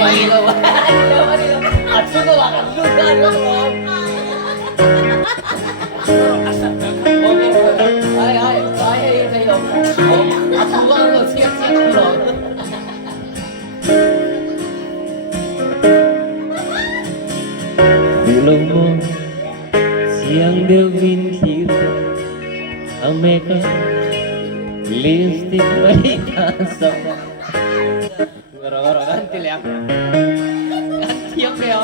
Ilaw. At sugo akan lupa doon. Ay kayo. At sugo ang siyak-siyak doon. Bulan mo siang delvin kita Amerika lipstick balita sa Garo-garo ganti lang. Ganti yung kaya.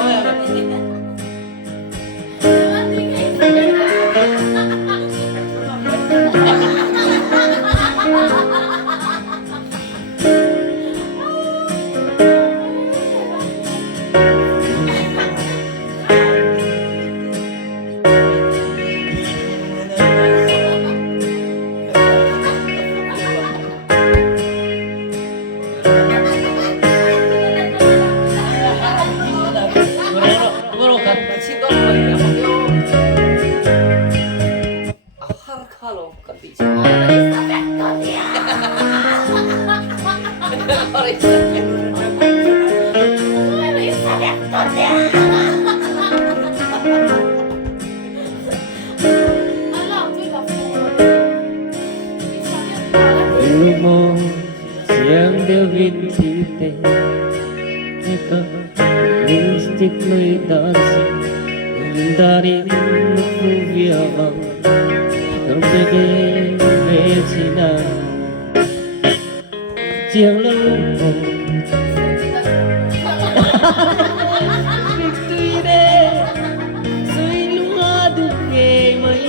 Bulan mo siang delvin kita Ikaw lipstick mo'y dancing dari nagpubiyaman ng bebe-besina Siyang lalo Victory Soy lumado kay may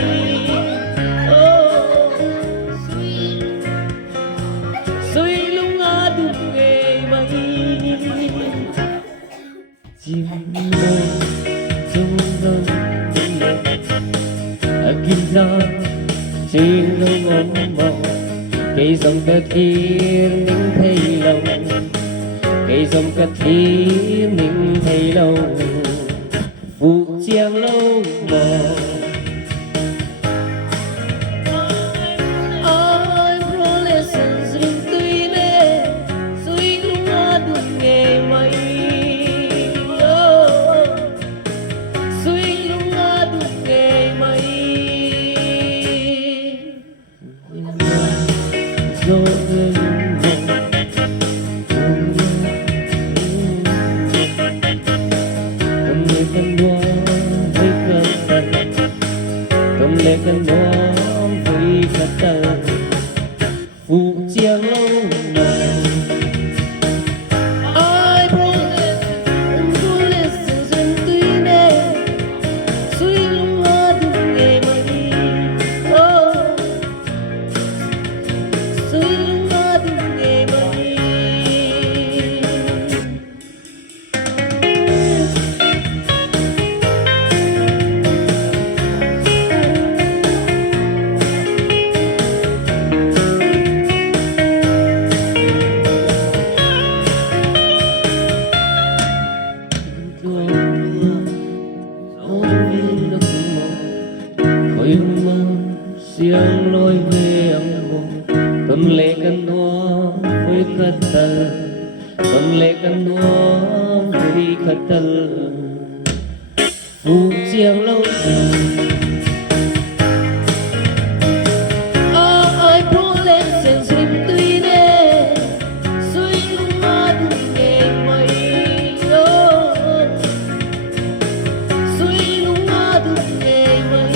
Soy lumado kay may Siyang mo Sumundang ulit Agila Siyang mo Cây sông cất thiên những thấy lâu Cây sông cất thiên những thấy lâu Vụ chiang lâu mò I'm rolling rừng tươi nè Suy lúc ngã được nghề mây Suy lúc ngã được nghề mây Rồi lệ cơn bóng vui khát tơ vụ chiang lâu mờ ai promise dần tuy nè suy lúc ngỡ được ngày mai suy lúc ngỡ được ngày mai Siang lối về âm hồn Cầm lệ cân hoa với khát tơ Cầm lệ cân hoa với khát tơ Vụ chiang lâu ai pro lên sen slim tuy nè Suy lúc ngã được ngày mai Suy lúc ngã được ngày mai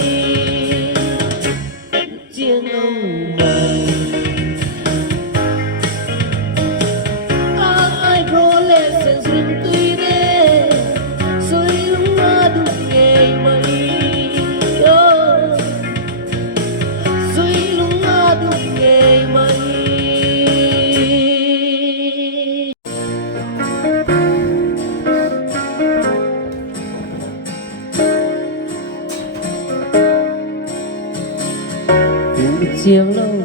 Chiang lâu mày ai pro lên sen slim tuy nè Suy lúc ngã được ngày mai Suy lúc ngã được ngày mai Chiang lâu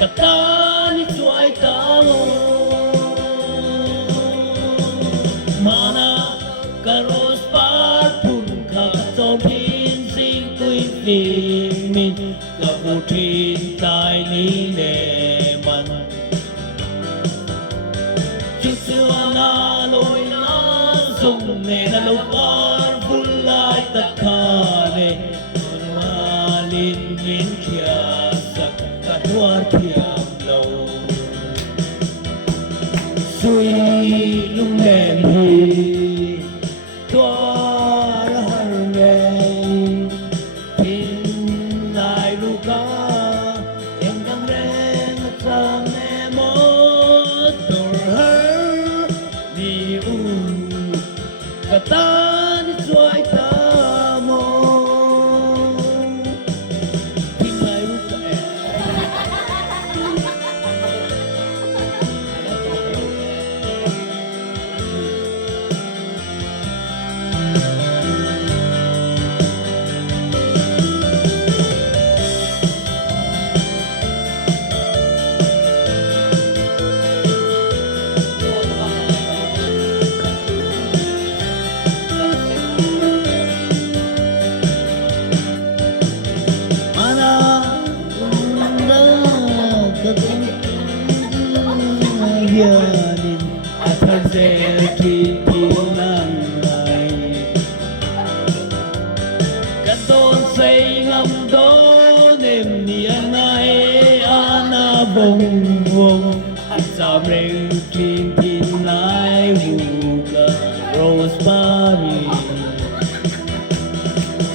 cả ta đi chuối ta mana karos par pun khắc sâu thiên sinh quy vì mình cả vụ thiên tai ní nề man chút xưa na lối na dùng nề na lâu par phun lại tất cả nề mà linh min kia sắc cả hoa thiam lâu suy lung đèn hi toa ra ngày tin lại luka em đang rèn trong em một tuổi hở đi u cả ta đi xuôi ta mong tin lại luka Yanin atarzel kitinanay Kadon say ngam don em niyanay ana bong bong Sa reng kitinay huga rosemary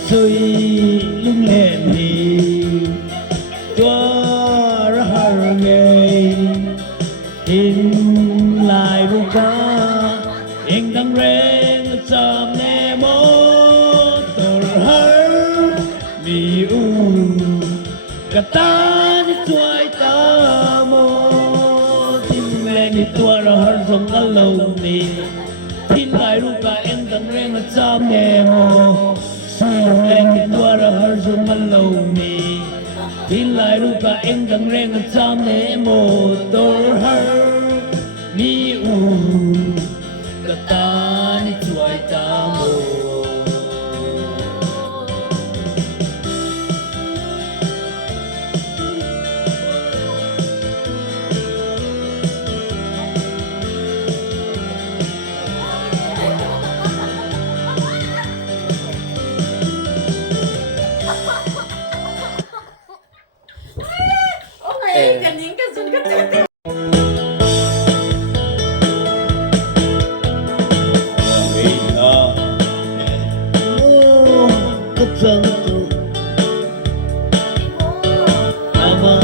Suy lung lên hi Tua ra har ngay tin lại bu ca em đang rèn chạm nè mô tờ hở mi u cả ta đi chuối ta mô tin lên đi tua ra hở giống cả lâu nì tin lại bu ca em đang rèn chạm nè mô tin lên đi tua ra hở giống cả lâu nì tin lại lu cả em đang rèn chạm nè mô tờ hở mi u cả ta đi chuối ta mô Ôi, cái những cái gì cái chết Tanto amar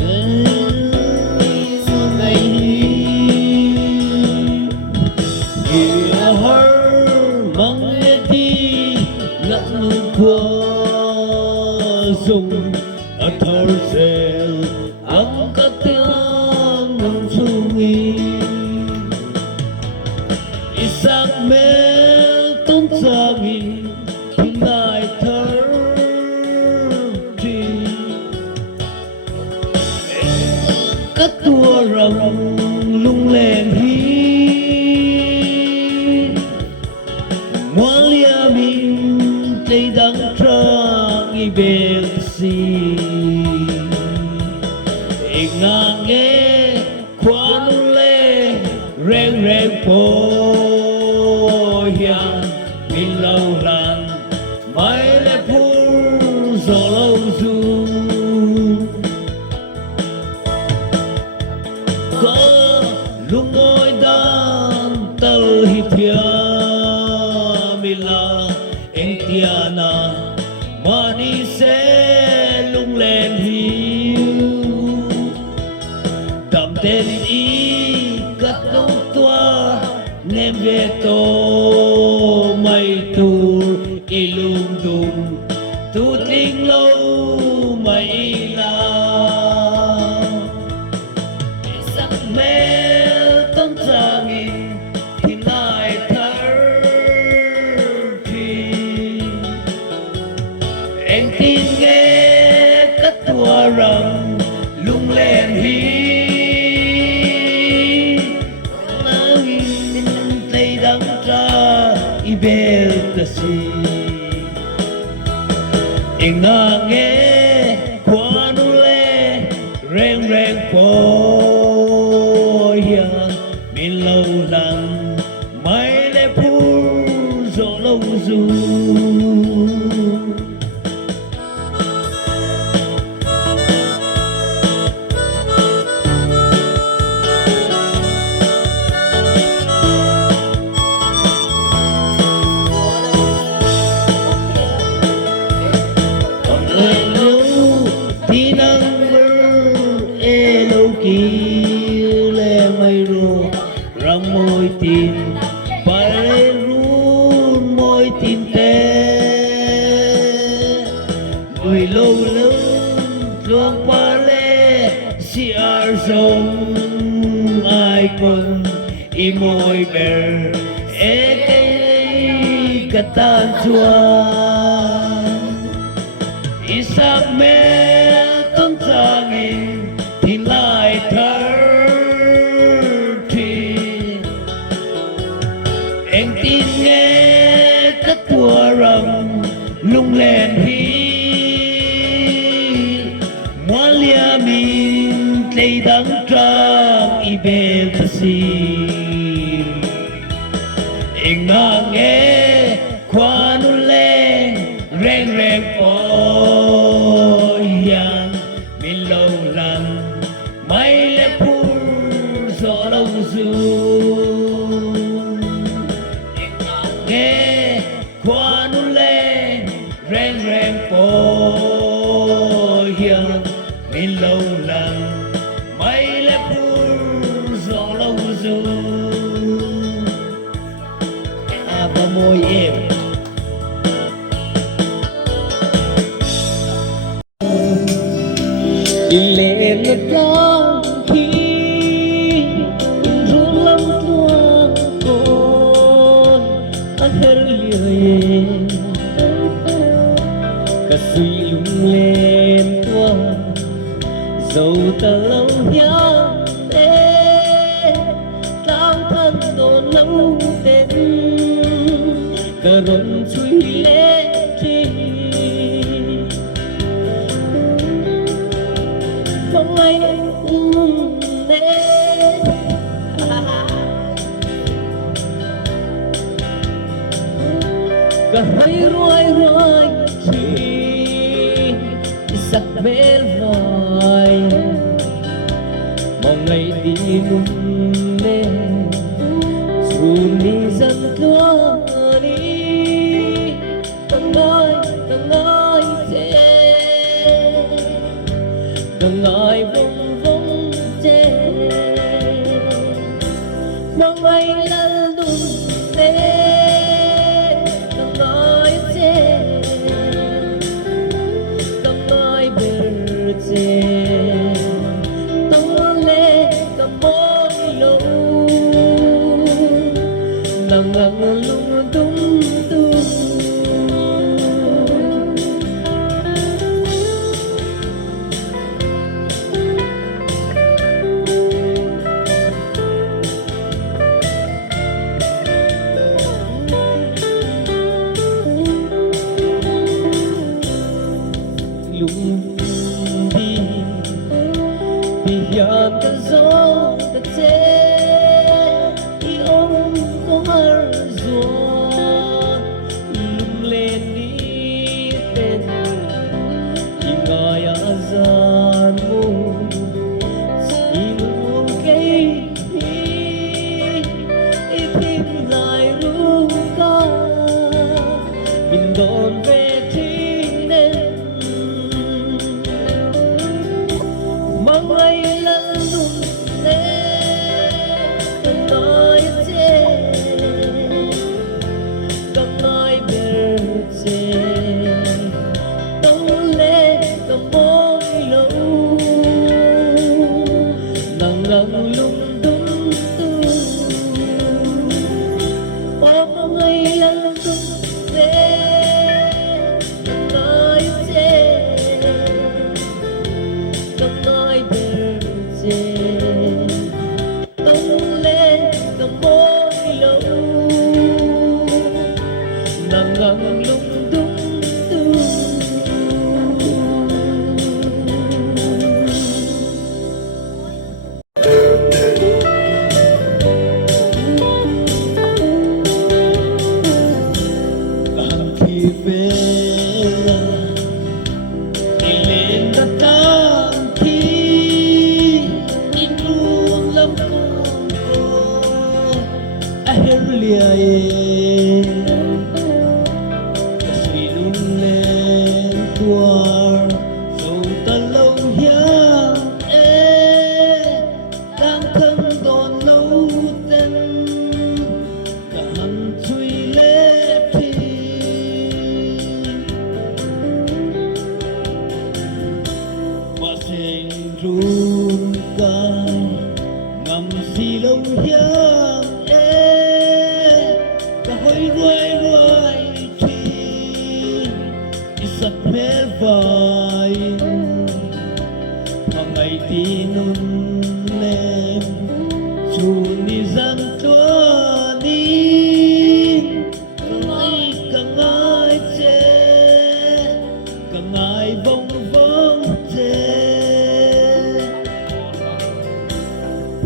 Hãy subscribe các tua rồng lung lên hi ngoan lia mình tây đắng trang y bê si ngang nghe khoan lê reng reng po hiền mình lâu lan mai lê phun gió lâu du có lúc ngồi đàn tàu hi thia mila em tia na mani sẽ lung lên hiu đầm tên ý cất đông toa nem về tô mây tu ilum dum tu linh lâu mây la sắc mê tâm trang thì lại thở thì em tin nghe cất lung lên hi nang tay đắng tra i bel ta si inga nghe qua nu le reng reng po ya min lâu lặng mai le pu zo lâu du răng môi tin bay run môi tin tê người lâu lâu chuông pa lê si ar sông ai con i môi ber e cây katan chuan isap me ton changin tin lai thar em tin nghe tất tua rầm lung lên hi mua lia min tây đắng trang i bê ta si em ngang nghe qua nu le reng reng po yang min lâu lặng mai le pur gió lâu du nghe qua nu le reng reng po hiền min lâu lặng mai le pur gió lâu du ba môi em lên ngất lắm khi run lắm tuang con herliye kasui lung lên tua dầu ta lâu nhớ tê tam thân đồ lâu tên cờ rộn chui lê chi không ai nè cả hai ruồi chi sắc bể vời mong ngày đi nung nè dù đi dần tua đi từng ngơi chê từng ngơi vung vung chê mong ngày lần đun nè ngang lung tung tung lung đi biar gió ta che i ôm có har gió lung lên đi tên i ngài azan mu chỉ một cây i thêm lại ru ca mình đón về thì nên mong ngày lần luôn ngang lung tung tung mong ngày lần tung về nói chê nói bề trùn cài ngầm xì lâu hiang cả hoi ruồi ruồi chi isat mel vai mà ngày ti nun nem chun đi giang tua đi cả ngày chê cả ngày vong vong chê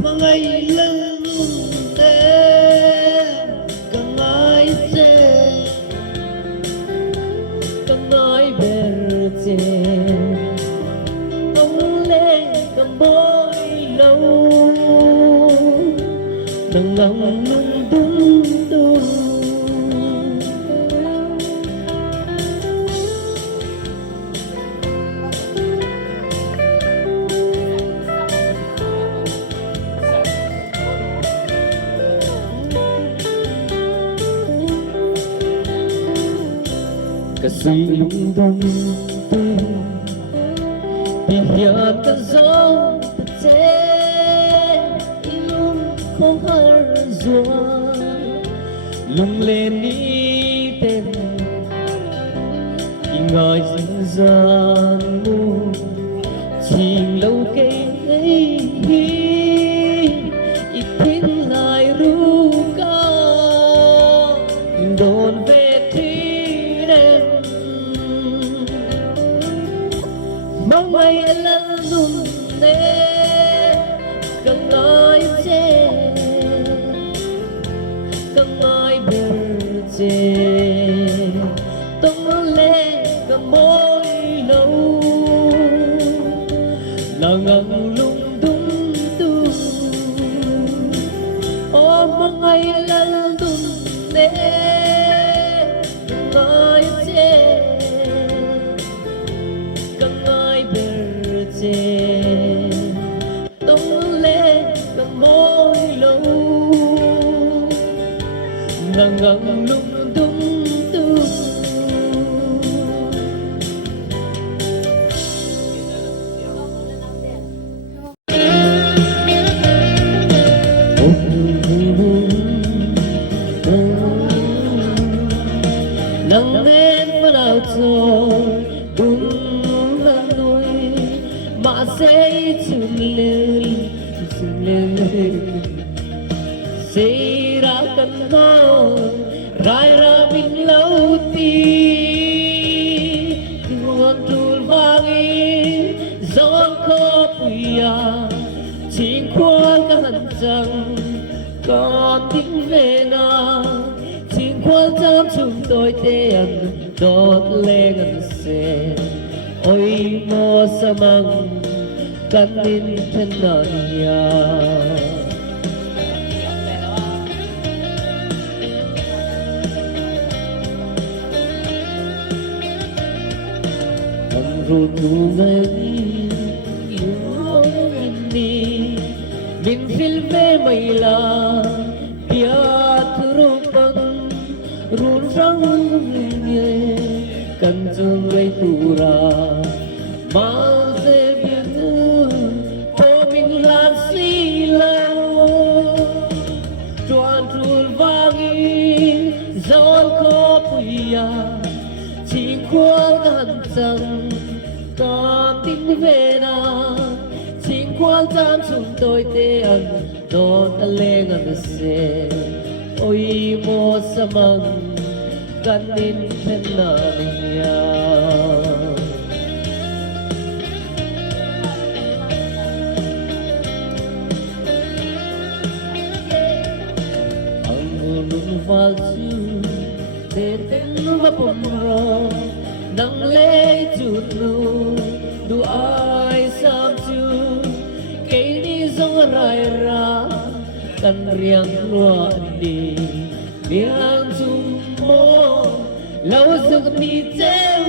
mà ngày lần đêm cả ngày chê cả ngày bề chê ông lên cả bôi lâu nắng ngóng lung tung tung cả suy lung tung tung vì giờ ta gió ta chế lung không har gió lung lên đi tên ngồi dinh gian mu chìm lâu cây ấy ít thiên lại ru ca đồn về thi đêm mong mây lần run nè cần nói chê cần nói bờ chê tung lên cần môi lâu là ngần lung tung tung ô mong mây lần run nè cần nói chê cần nói bờ chê tung lên cần môi lâu là ngần lung tung tung nắng lên vào đầu rồi đúng là nuôi mà sẽ chừng lên sẽ ra cần ngao rai ra mình lâu ti tuôn trùn vangi gió khó bùa chính qua cả hẳn chẳng còn tiếng về na chính qua trăm chúng tôi tiền đốt lên ngân xe ôi mô sa măng căn in thân nợ nhà ru tu về yêu đi mình phil về mày là bia thu bằng run răng nghe cần chung lấy tu ra mà sẽ biết po mình làm gì lâu chuan trul vangi gió khó bùa chỉ qua ngàn chẳng còn tin về na chính quan tâm chúng tôi tiền đốt lên ngân xe ôi mô sa măng căn in thân nợ angulun valsu te ten va pomro nang lê chút nu du ai sam chu cây đi gió rai ra căn riêng loa đi riêng chung mô lâu giấc đi chơi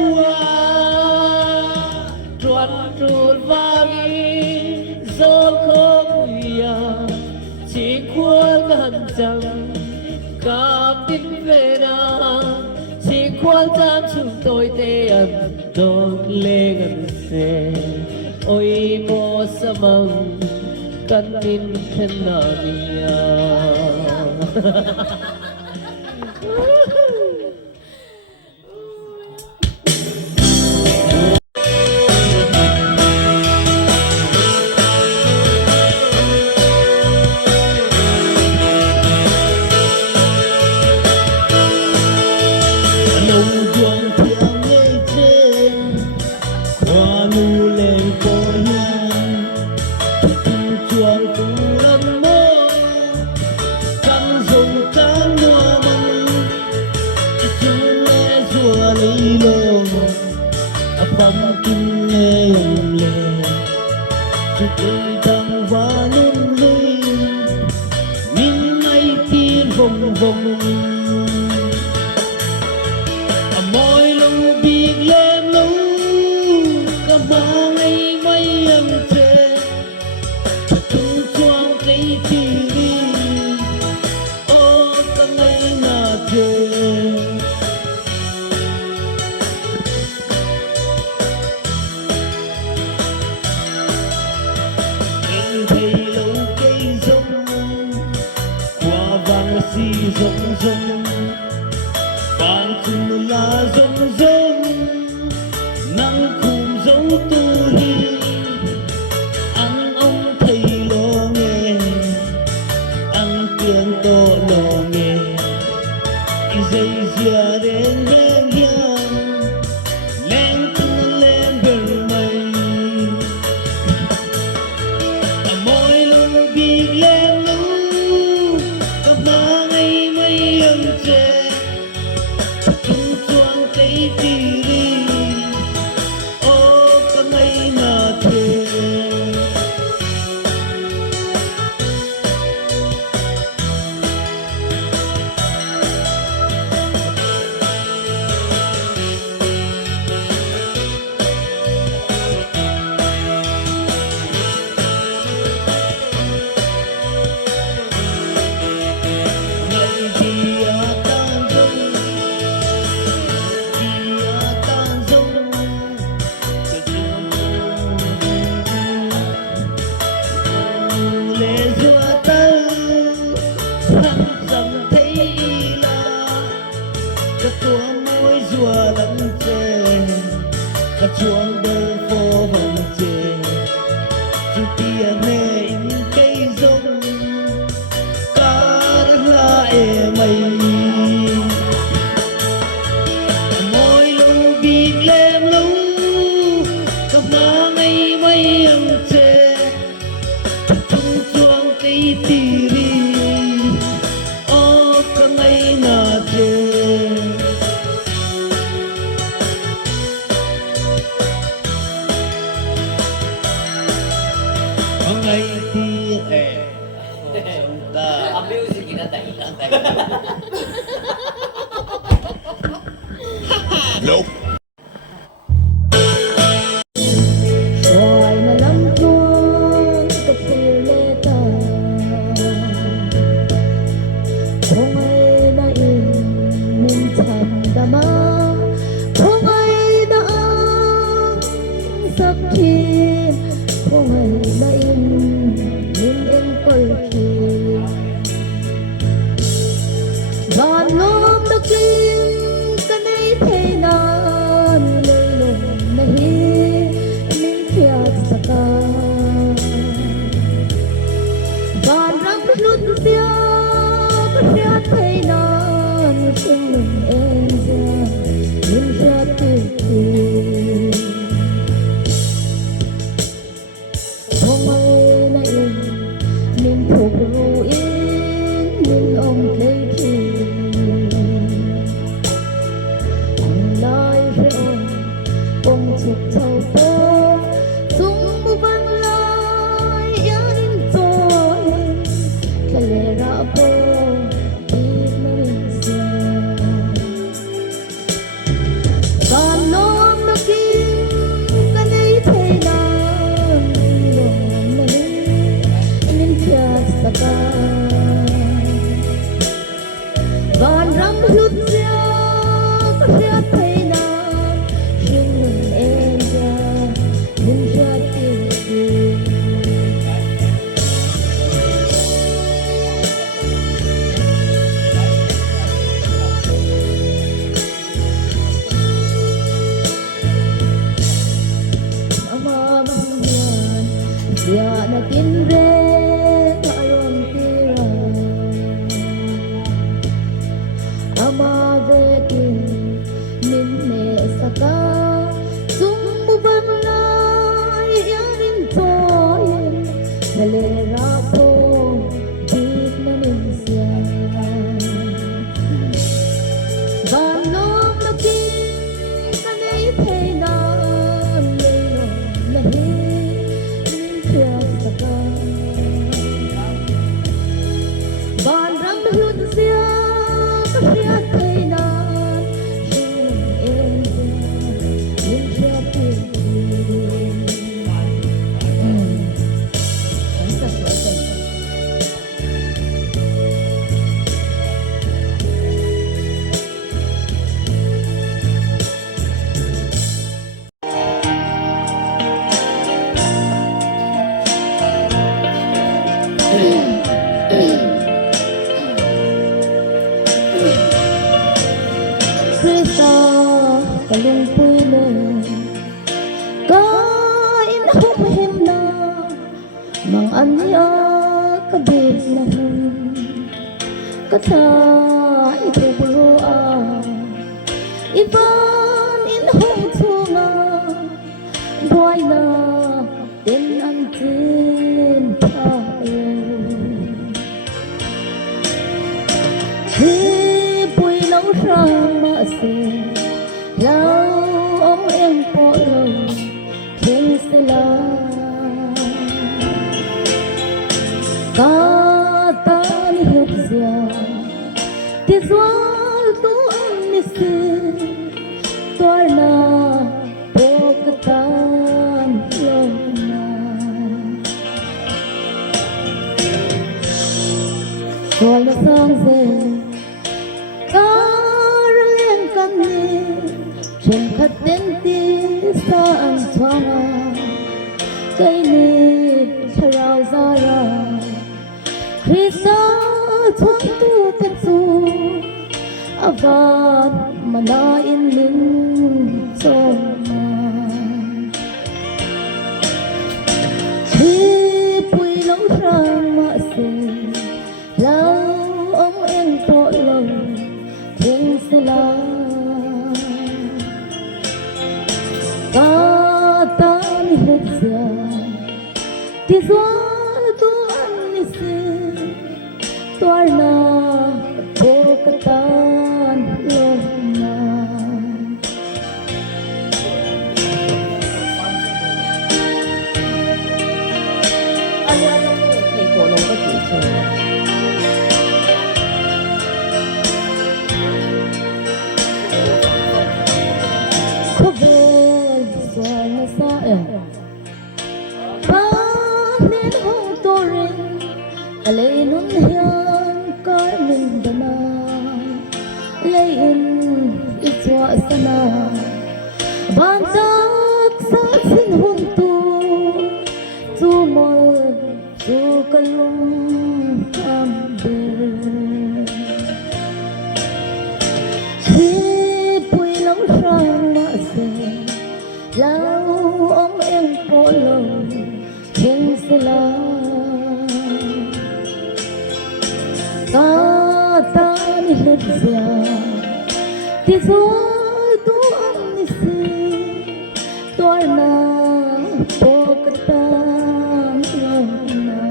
truan truan vagi gió khó bùa chỉ qua ngàn chẳng cảm tin về na chỉ quan tâm chúng tôi tiền đốt lên ngân xe ôi mô sa mang kanin kananiya. Nông chuông theo ngày trên hoa nu lên phố hiên tung chuông tu lần mơ căng dùng trắng mùa măng chung nghe rùa lấy lô phong kinh nghe hồng lệ chụp đời thăng và luôn lui min mây tiên vòng vòng môi lung biếc lem lung cả ba ngày mấy em chê tung choang cây tì ô cả ngày ngà chê em thấy lâu cây rong hoa vàng xì rong rong vàng chung là rong rong nắng khum dấu tu hi ăn ông thầy lo nghe ăn tiếng to lo nghe dây dìa đến lên hiang lên tung lên bờ mây môi luôn bị lên lú các ba ngày mấy em chê tung chuông cây tì ri ô các ngày ngà thề ngày thì tan rông tan rông lệ rùa tơ thăm dầm thấy là các tua môi rùa lẫn chê các chuông đơ phố vòng chê chú tia mê in cây rông cá ra mây môi lung bịt lem lung các ba ngày mấy em chê tung chuông cây tì ri ô các ngày ngà chê ngày thì Ang music kinatay lang tayo. Rồi mà lắm chuông cặp phiêu lê ta không ai đã in nên thầm đã má không ai đã sắp thiên không ai đã in nên em quay kia và ngóm đã kim cái này thế nào อย่านะกินเรงอารมณ์ที่เราอามาเวกินมินเนสกาซุมบุบังลายยารินโตยนาเลราโพดีนานินเสียบ้านน้องละกินกันในเทนานเลยละเฮเพียสกาบ้านรังหุ่นเสียก็เพียเทนานชื่อเอ็นเสียยิ่งเพียเพียฉันจะสวยเป็นคริสตากะลุงปุยเลยก็อินหุมเห็นนามังอันยากะบิดนะก็ทาอีทูบรูอาอีบานอินหุมทูงาบวยนาเต็นอันจินพาเอที่ปุยเรารางมาเสียเราอมเอ็งปอเราเพียงเสลากาตานิหุบเสียที่สวาตัวอันนิสิตัวนาโปกตานลงนาตัวละสองเสียการเลี้ยงกันนี้ฉันขัดเต็นตีสานทวงไกนี้ชราวซาราคริสาทวงตูเต็นสูอาบานมานาอินลินโซมาที่ปุยลงรางมาเสียแล้วอมเอ็งโปลงเพียงเสลากาตานิหุบเสียที่สวาตัวอันนิสิตัวนาโปกตานลงนาอันนี้ในตัวลงก็ถือเธอขบวนสวยมาซาบ้านเน้นห้องตัวเริงกะเลยนุ่นเฮียนก็มินดนาเลยอินอิสวาสนาบ้านจักสาสินหุ่นตูจูมอลจูกะลุงคำเบที่ปุยหลงรางมาเสียแล้วอมเอ็งโปลงเพียงเสลากาตานิหุบเสียที่สวยตัวอันนิสิตัวนาโปกตานลงนา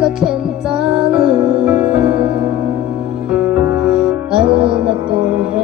ก็เข็นจาลีอัลละตัวเร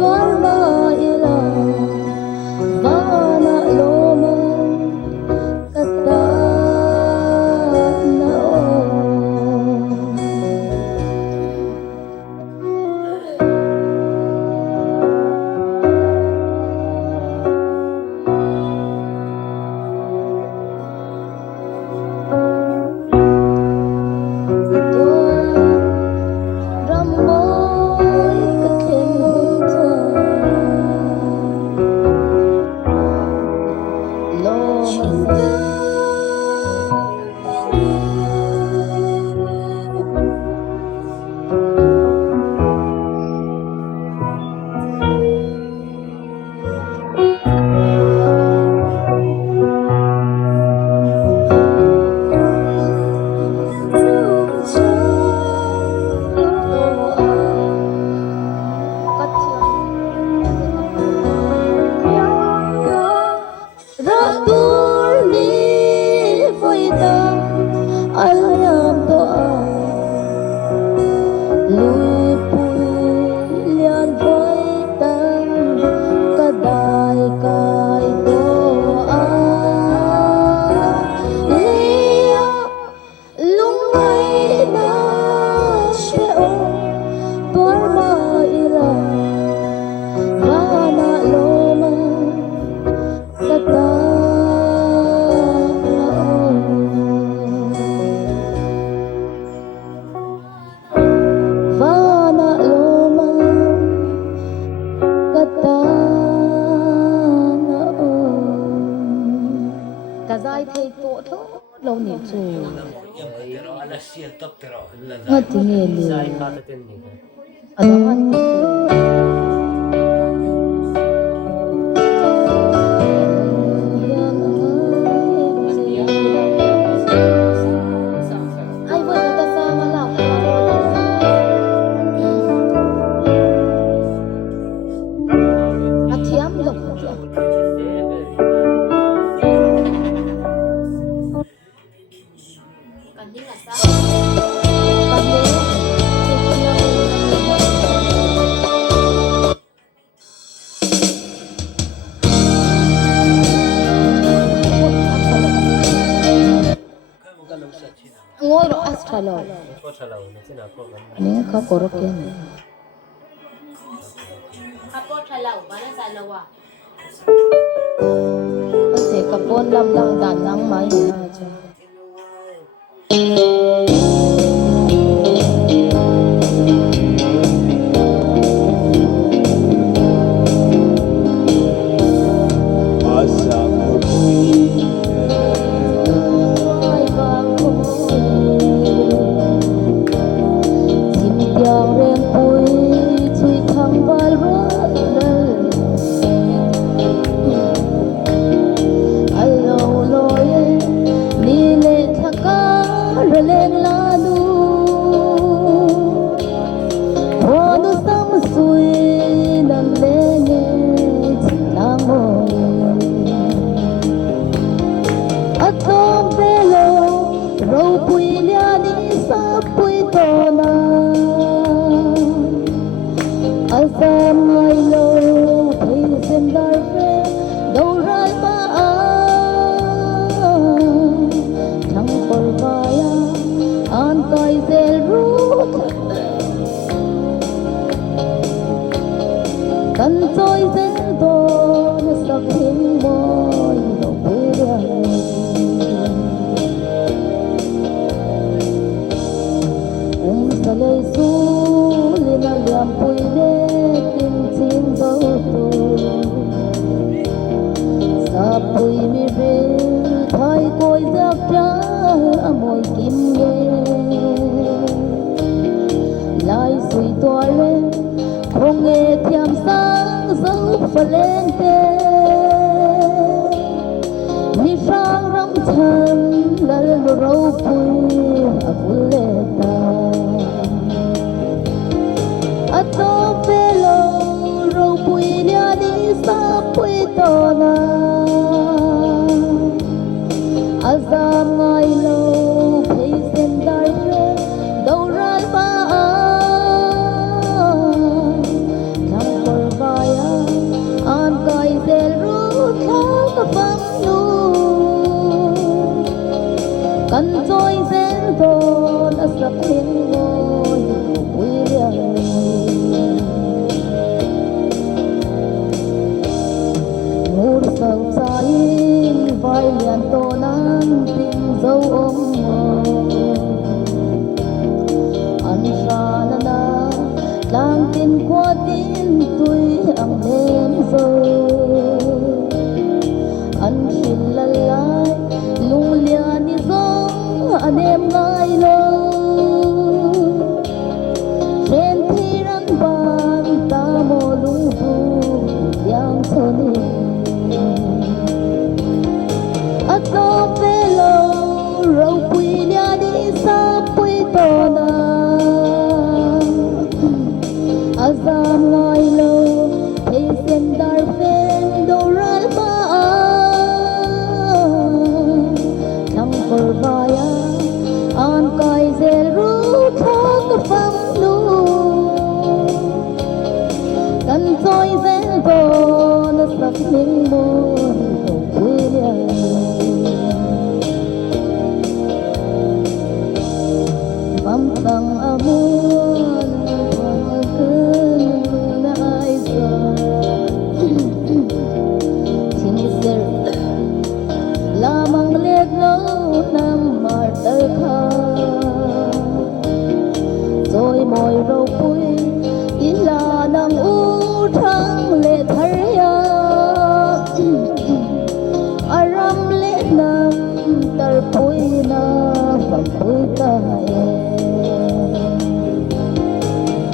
Karma ila Vana loman Ramboy kathen hunta lo masa Ratul ni foidam alam doa lui pui lian foidam kadai kai doa lia lungai na sheo torma ira vana loma kata Vana loma kata Kazai thei to tho lo ni chu Ala siya top pero. ngati nge li Sai kata tin ni. adahan ti Ai voi kata sama lah Atiam lo atiam ngồi ro astalo Ko chalaw na sinako kan. ani ka korok yan Kapo chalaw, mana sa lawa? ate kapon lam lang dan nang mai na cha Asa ko pui ai ba ko sim piang ren pui chui thang bal ra allo loye ni le thaka relen la nu Hono sam sui nan le nge lang mo Atom pelo ro pui lia ni sa pui tona Asam ngai lo thei sem dar fe do rai ma a thang por vaya an kai zel rut kan choi zel do na sak hin moi lo pe ria salai su lina liam pui le tin chin bo tu sa pui mi re thai koi jak ra amoi kim ye lai sui to re khong e thiam sang zau phalen te ni sang ram chan lal ro pui avule ta Ato pelo ro pui lia ni sa pui tona Azam ngai lo phei sen dar re do ral ba Cần trôi dễ vô nó sắc những môi đầu quê nhà băm tăng amun qua cơn na ai giờ chính ser la mang lek lâu nam mar tơ kha rồi môi râu bụi ila nang u thang lệ thar ya aram lệ nam tar bụi na pham bụi ta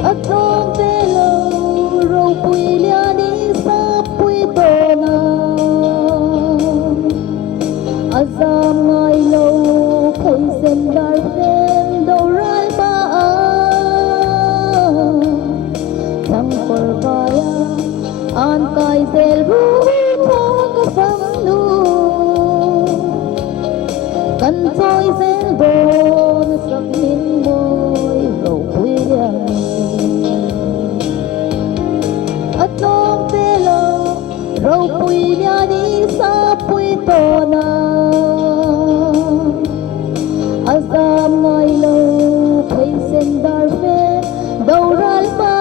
atong te lo râu bụi lia đi sa bụi to na azam ngai lâu khai sen dar sen đâu rai ba thang por vaya an kai zel ru ka sam nu kan trôi zel bon sak min boy râu bụi lia atong te lo râu bụi lia đi sa bụi to na azam ngai lâu khai sen dar fe đâu ral ba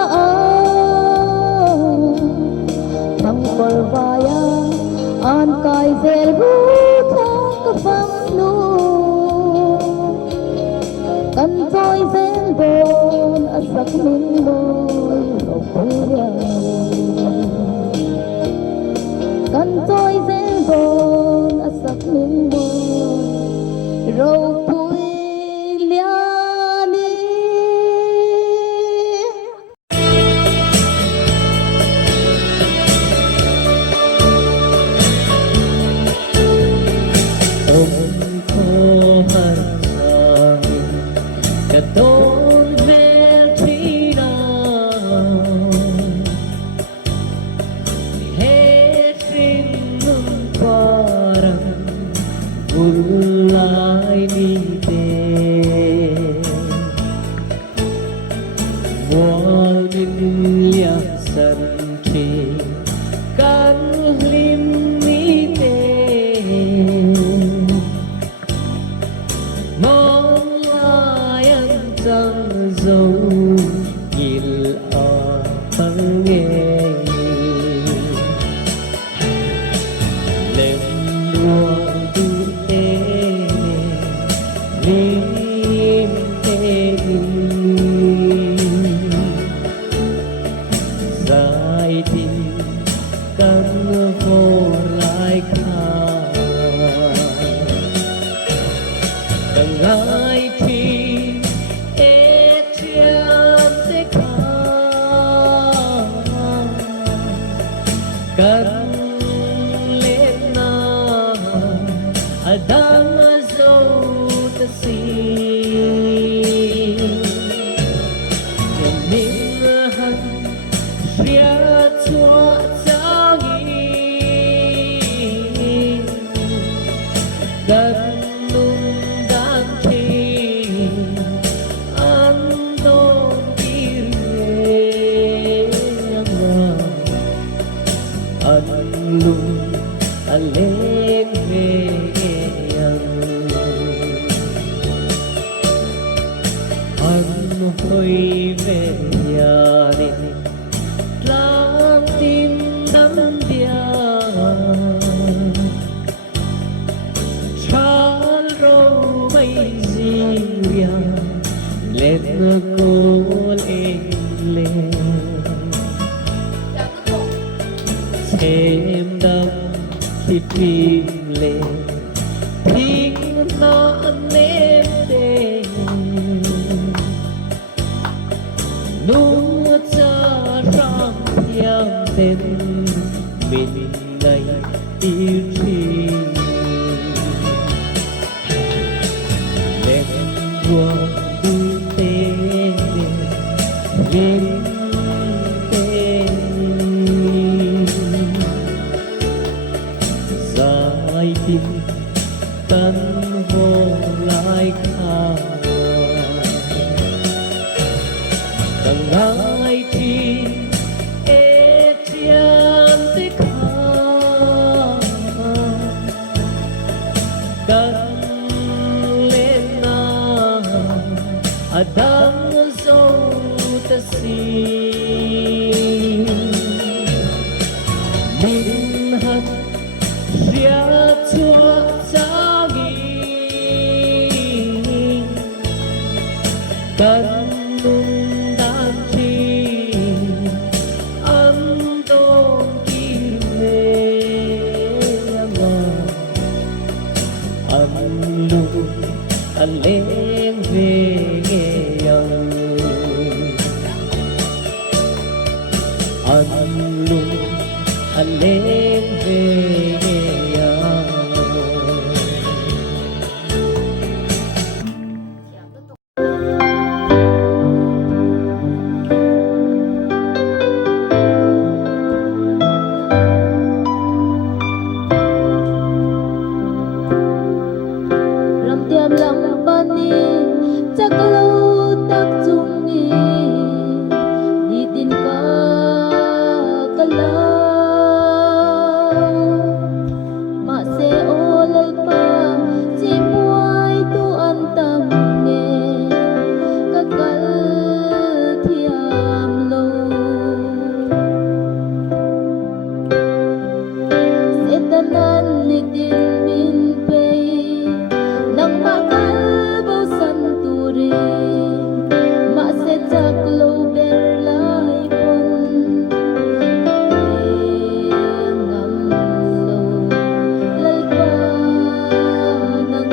thang por vaya an kai zel ru ka pham nu kan trôi zel bon asak min boy râu bụi lia kan trôi zel bon asak min boy râu bụi lia đi Ôm cô hân sang cả tôn về khi nào hết sinh parang ulai ni te Walin liang san chi kan lim ni te mong layang chẳng dấu nhìn ở phăng nghe lên đua du tê lim tê dài thì căn vô lại khá càng ai thì ê chiam sẽ khá cần lên na adam dâu ta si nhân minh hân phía chúa giáo nghi cần nung đang khi an tôn kiri an lung aleng về an hồi về nhà đình làm tim đắm đia chán râu bay gì lên cô lên thêm đâm thì phim lên thích nó nếm đêm nuốt cho rong theo tên mình ngày yêu chi lên vua du tên lên tên dài tim tân vô lại khá càng ai thì Mình hắt sẽ chúa cha nghi cần nung đàn chi âm tôn kim về ngờ âm lung anh lên về nghe anh lung anh lên về Ram tiam lam bani chắc lâu tak chung ni đi tin ka kala ma se olal pa chi muai tu an tam nge ka kal thiam lo setanan ni din min pe nang makal bao san turi ma se chak lo ber lai pon ngam lo lal pa nang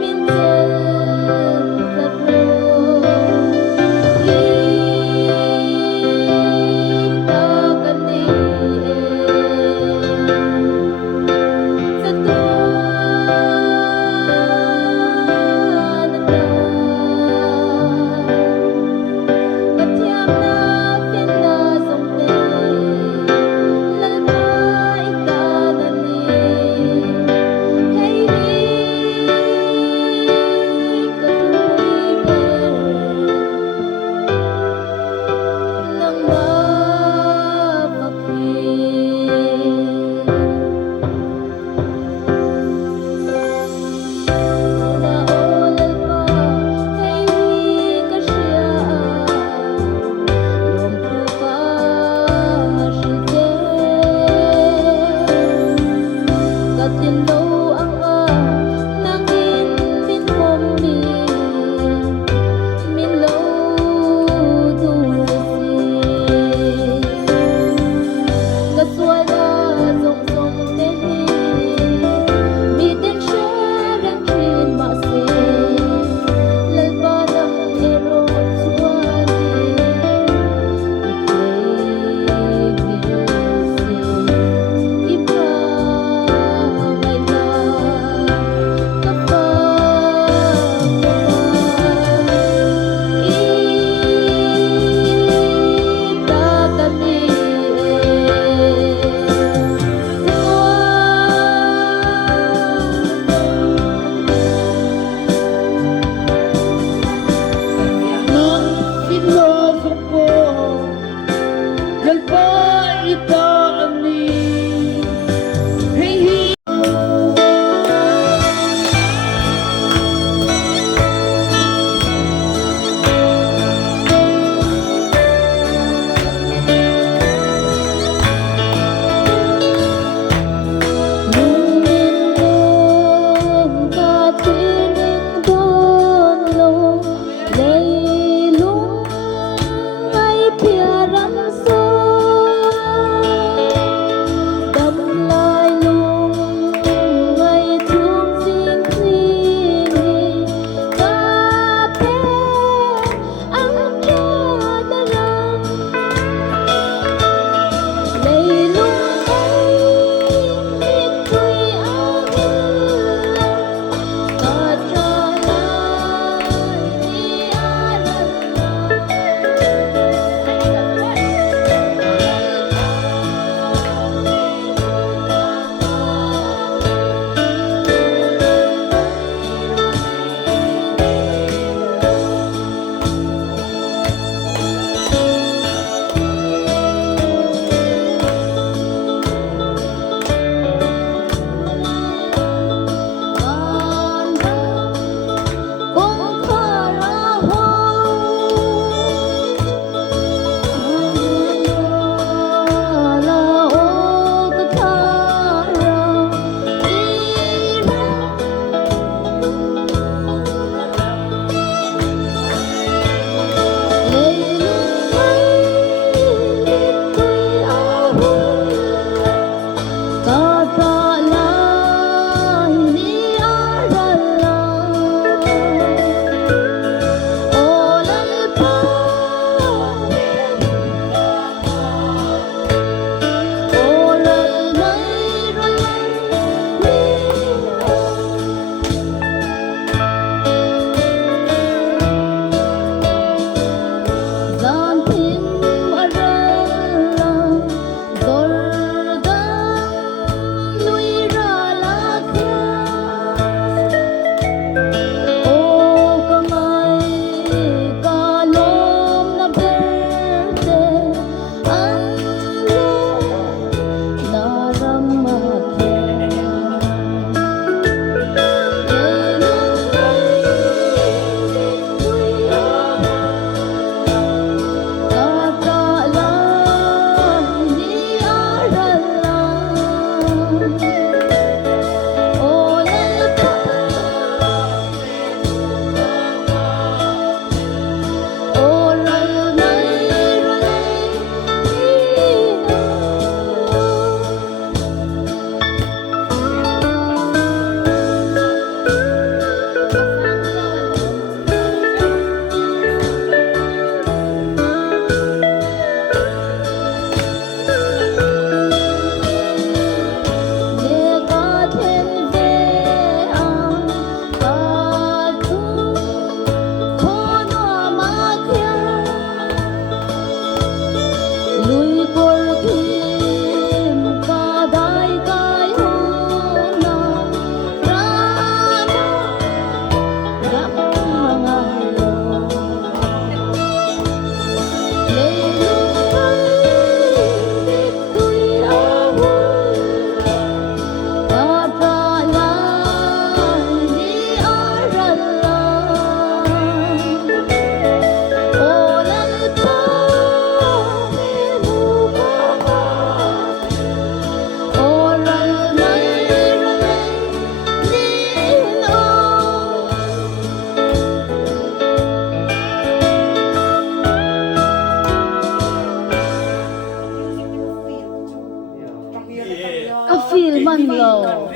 min chel ka ro ta kan ni sa tu Hello.